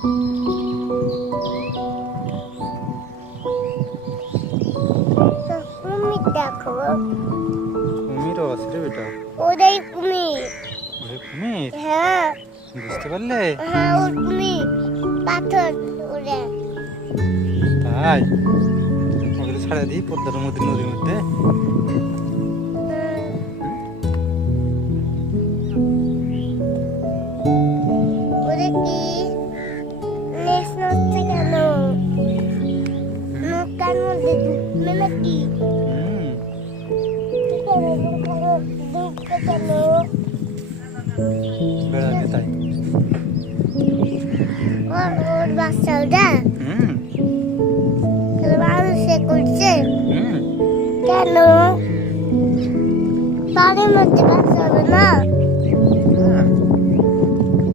কুমির দেখো, কুমিরও আছে রে বেটা। ওটাই কুমির। ওরে কুমির, হ্যাঁ বুঝতে পারলে? হ্যাঁ, ওর কুমির পাথর ওরে। তাই ওকে তো ছাড়া দিই পদ্মার মধ্যে, নদীর মধ্যে। ওরে কি নেশ নড়ছে কেন? নৌকার মধ্যে ঢুকবে নাকি? হুম, ঢুকবে কেন? বেড়াবে তাই। ওর বাচ্চা ওটা হুম মানুষে করছে হুম। কেন? পানির মধ্যে বাচ্চা হবে না?